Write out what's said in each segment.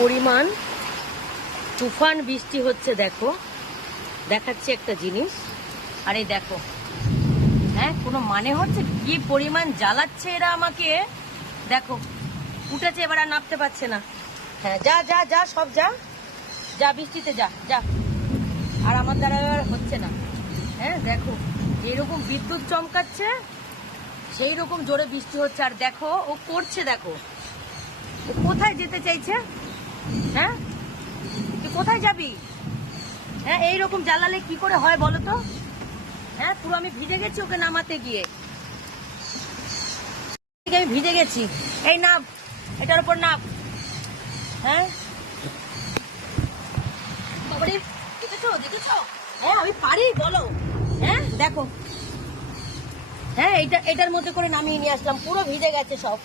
পরিমাণ তুফান বৃষ্টি হচ্ছে দেখো, দেখাচ্ছি একটা জিনিস। আর এই দেখো, হ্যাঁ কোনো মানে হচ্ছে? কি পরিমাণ জ্বালাচ্ছে এরা আমাকে, দেখো উঠেছে এবার আর নামতে পারছে না। হ্যাঁ যা যা যা সব যা যা, বৃষ্টিতে যা যা, আর আমার দ্বারা আর হচ্ছে না। হ্যাঁ দেখো যেরকম বিদ্যুৎ চমকাচ্ছে সেই রকম জোরে বৃষ্টি হচ্ছে। আর দেখো ও করছে, দেখো ও কোথায় যেতে চাইছে। হ্যাঁ তুই কোথায় যাবি? হ্যাঁ এইরকম জ্বালালে কি করে হয় বলো তো? হ্যাঁ পুরো আমি ভিজে গেছি ওকে নামাতে গিয়ে, আমি ভিজে গেছি। এই নাম, এটার উপর নাম। হ্যাঁ বাবারে, দেখেছো দেখেছো? হ্যাঁ আমি পারি বলো। হ্যাঁ দেখো, হ্যাঁ এটার মধ্যে করে নামিয়ে নিয়ে আসলাম, পুরো ভিজে গেছে সব,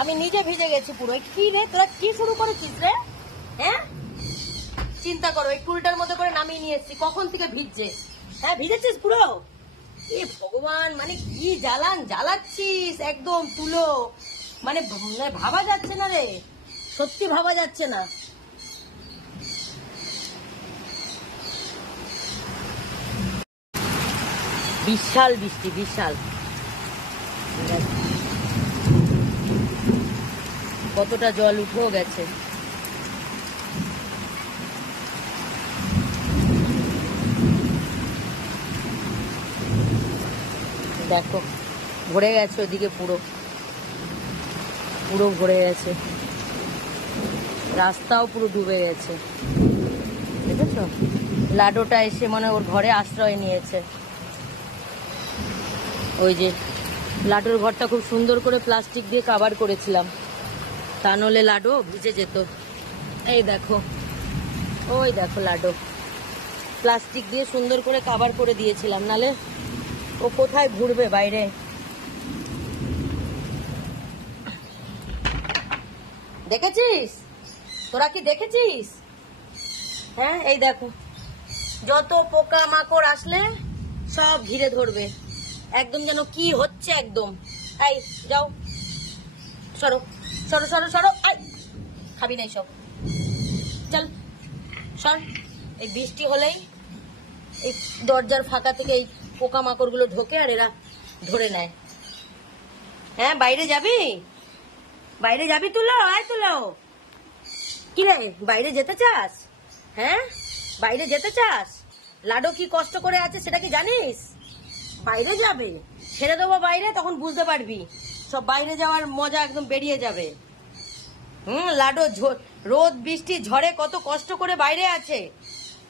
আমি নিজে ভিজে গেছি পুরো। কি রে তোরা কি শুরু করেছিস রে? হ্যাঁ চিন্তা করো, এই টুলটার মধ্যে করে নামিয়ে নিয়ে এসছি, কখন থেকে ভিজছে। হ্যাঁ ভিজেছিস পুরো? এ ভগবান, মানে কি জ্বালাচ্ছিস একদম তুলো, মানে ভাবা যাচ্ছে না রে, সত্যি ভাবা যাচ্ছে না। বিশাল বৃষ্টি, বিশাল। কতটা জল উঠেও গেছে। দেখো ভরে গেছে ওদিকে, পুরো পুরো ভরে গেছে, রাস্তাও পুরো ডুবে গেছে। দেখেছো লাডোটা এসে মনে ওর ঘরে আশ্রয় নিয়েছে। ওই যে লাডোর ঘরটা খুব সুন্দর করে প্লাস্টিক দিয়ে কাভার করেছিলাম, তা নলে লাডো ভিজে যেত। এই দেখো, ওই দেখো লাডো প্লাস্টিক দিয়ে সুন্দর করে কাভার করে দিয়েছিলাম, নালে ও কোথায় ঘুরবে বাইরে। দেখেছিস? তোরা কি দেখেছিস? হ্যাঁ এই দেখো, যত পোকা মাকড় আসলে সব ঘিরে ধরবে, একদম যেন কি হচ্ছে একদম। এই যাও, সরো সরো সরো সরো, খাবি নাই সব, চল সর। এই বৃষ্টি হলেই এই দরজার ফাঁকা থেকে এই পোকা মাকড় গুলো ঢোকে আর এরা ধরে নেয়। হ্যাঁ বাইরে যাবি? বাইরে যাবি? তুলো, আয় তুলো। কি রে বাইরে যেতে চাস? হ্যাঁ বাইরে যেতে চাস? লাডো কি কষ্ট করে আছে সেটা কি জানিস? বাইরে যাবে, ছেড়ে দেবো বাইরে, তখন বুঝতে পারবি সব বাইরে যাওয়ার মজা একদম বেরিয়ে যাবে। লাডো রোদ বৃষ্টি ঝড়ে কত কষ্ট করে বাইরে আছে।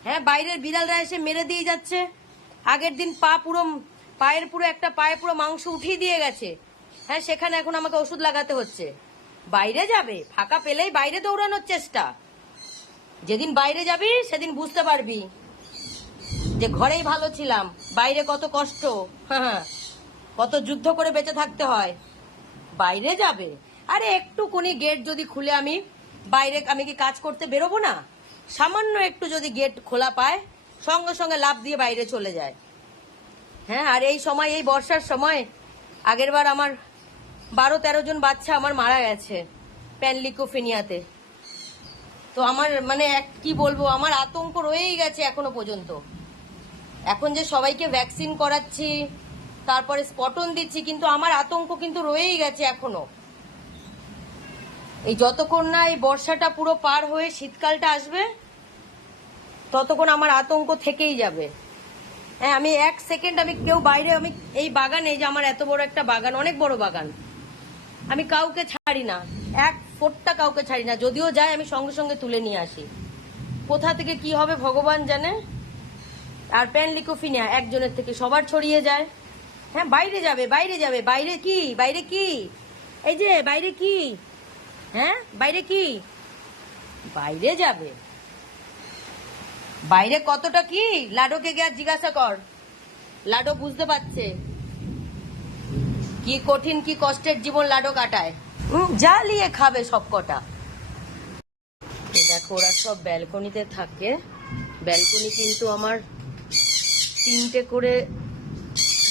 হ্যাঁ বাইরের বিড়ালরা এসে মেরে দিয়ে যাচ্ছে। আগের দিন পায়ের পুরো একটা পায়ে পুরো মাংস উঠিয়ে দিয়ে গেছে। হ্যাঁ সেখানে এখন আমাকে ওষুধ লাগাতে হচ্ছে। বাইরে যাবে, ফাঁকা পেলেই বাইরে দৌড়ানোর চেষ্টা। যেদিন বাইরে যাবি সেদিন বুঝতে পারবি যে ঘরেই ভালো ছিলাম, বাইরে কত কষ্ট, হ্যাঁ কত যুদ্ধ করে বেঁচে থাকতে হয়। বাইরে যাবে? আরে একটুকুনি গেট যদি খুলে আমি বাইরে, আমি কি কাজ করতে বেরোবো না? সামান্য একটু যদি গেট খোলা পায় সঙ্গে সঙ্গে লাফ দিয়ে বাইরে চলে যায়। হ্যাঁ আর এই সময়, এই বর্ষার সময় আগের বার আমার 12-13 জন বাচ্চা আমার মারা গেছে প্যানলিকোফিনিয়াতে। তো আমার মানে কি বলবো, আমার আতঙ্ক রয়েই গেছে এখনো পর্যন্ত। এখন যে সবাইকে ভ্যাকসিন করাচ্ছি, তারপরে স্পটন দিচ্ছি, কিন্তু আমার আতঙ্ক কিন্তু রয়েই গেছে এখনো। এই যতক্ষণ না এই বর্ষাটা পুরো পার হয়ে শীতকালটা আসবে ততক্ষণ আমার আতঙ্ক থেকেই যাবে। হ্যাঁ আমি এক সেকেন্ড আমি কেউ বাইরে, আমি এই বাগানে, যে আমার এত বড় একটা বাগান, অনেক বড় বাগান, আমি কাউকে ছাড়ি না, এক ফোঁটা কাউকে ছাড়ি না। যদিও যায় আমি সঙ্গে সঙ্গে তুলে নিয়ে আসি, কোথা থেকে কি হবে ভগবান জানে। আর প্যানলিকোফিনিয়া একজনের থেকে সবার ছড়িয়ে যায়। হ্যাঁ বাইরে যাবে, বাইরে যাবে, বাইরে কি, বাইরে কি, এই যে বাইরে কি, হ্যাঁ বাইরে কি, বাইরে যাবে, বাইরে কতটা কি। লাডোকে গিয়ে জিজ্ঞাসা কর, লাডো বুঝতে পারছে কি কঠিন কি কষ্টের জীবন লাডো কাটায়। জ্বালিয়ে খাবে সব কটা। দেখো ওরা সব ব্যালকনিতে থাকে, ব্যালকনি কিন্তু আমার 3টে করে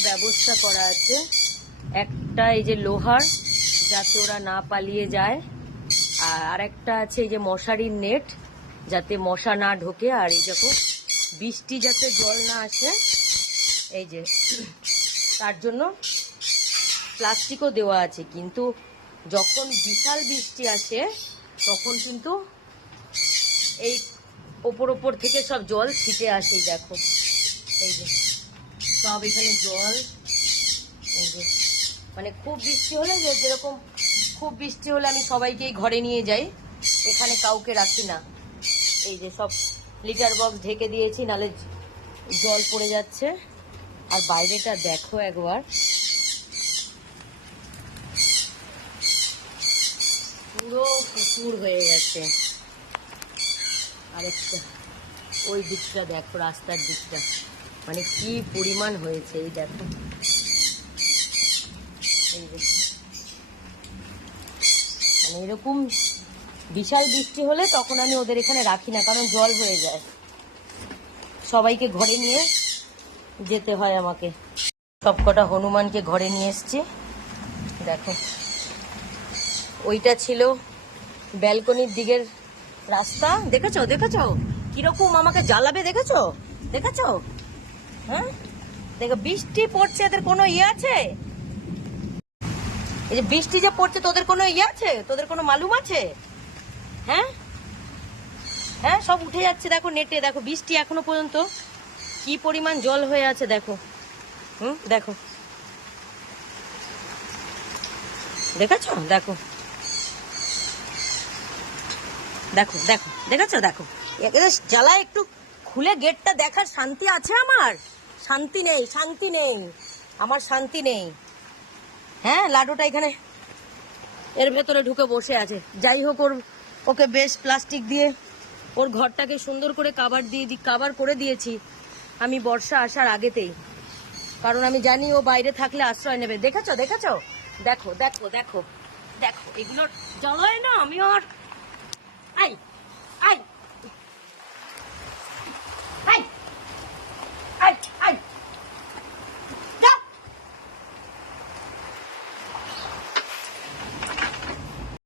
ব্যবস্থা করা আছে। একটা এই যে লোহার, যাতে ওরা না পালিয়ে যায়, আর একটা আছে এই যে মশারির নেট, যাতে মশা না ঢোকে, আর এই দেখো বৃষ্টি যাতে জল না আসে, এই যে তার জন্য প্লাস্টিকও দেওয়া আছে। কিন্তু যখন বিশাল বৃষ্টি আসে তখন কিন্তু এই ওপর থেকে সব জল ছিটে আসে। দেখো এই যে সব এখানে জল, এই যে মানে খুব বৃষ্টি হলে, যেরকম খুব বৃষ্টি হলে আমি সবাইকেই ঘরে নিয়ে যাই, এখানে কাউকে রাখি না। এই যে সব লিটার বক্স ঢেকে দিয়েছি, নালে জল পড়ে যাচ্ছে। আর বাইরেটা দেখো একবার, পুরো পুকুর হয়ে গেছে। আরেকটা ওই দিকটা দেখো, রাস্তার দিকটা মানে কি পরিমাণ হয়েছে। এই দেখো, এই যে মানে এরকম বিশাল বৃষ্টি হলে তখন আমি ওদের এখানে রাখি না, কারণ জল হয়ে যায়, সবাইকে ঘরে নিয়ে যেতে হয় আমাকে। সবকটা হনুমানকে ঘরে নিয়ে এসছি। দেখো ওইটা ছিল ব্যালকনির দিকের রাস্তা, দেখেছো দেখেছো কিরকম আমাকে জ্বালাবে, দেখেছো দেখেছো? হ্যাঁ দেখো বৃষ্টি পড়ছে, এদের কোনো ইয়ে আছে? এই যে বৃষ্টি যে পড়ছে, তোদের কোনো ইয়ে আছে? তোদের কোনো মালুম আছে? হ্যাঁ হ্যাঁ, সব উঠে যাচ্ছে দেখো নেটে। দেখো বৃষ্টি এখনো পর্যন্ত কি পরিমাণ জল হয়ে আছে দেখো। দেখো দেখেছো? দেখো দেখো দেখো দেখেছো? দেখো জ্বালায়, একটু খুলে গেটটা দেখার শান্তি আছে আমার? শান্তি নেই, শান্তি নেই, আমার শান্তি নেই। হ্যাঁ, লাডুটা এখানে এর ভেতরে ঢুকে বসে আছে। যাই হোক, ওকে বেশ প্লাস্টিক দিয়ে ওর ঘরটাকে সুন্দর করে কাভার করে দিয়েছি আমি বর্ষা আসার আগেতেই, কারণ আমি জানি ও বাইরে থাকলে আশ্রয় নেবে। দেখেছো দেখেছো? দেখো দেখো দেখো দেখো, এগুলোর জ্বালায় না আমি আর। আই